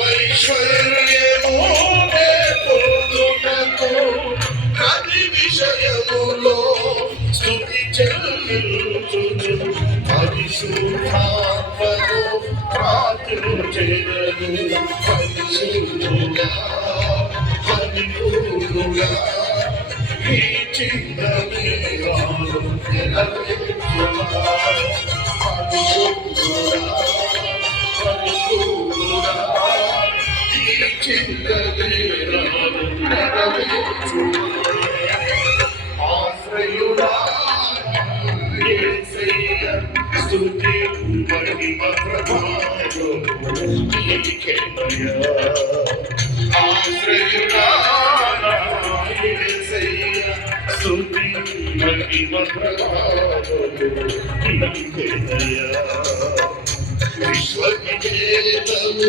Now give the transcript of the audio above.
మహిమైశ్వర్యము పొందుటకు ప్రతి విషయములో స్తుతి చెల్లించుచు పరిశుద్ధాత్మను ప్రార్థించెదను. పరిశుద్ధుడా పరిపూర్ణుడా ఈ చిత్తమే రాను నెరవేర్చుమా. పరిశుద్ధుడా పరిపూర్ణుడా ఈ చిత్తమే రాను నెరవేర్చుమా. ఆశ్రయుడా యేసయ్య స్తుతి మహిమ ప్రభావము నీకేనయ్యా. ఆశ్రయుడా యేసయ్య స్తుతి మహిమ ప్రభావము నీకేనయ్యా. విశ్వవిజేతము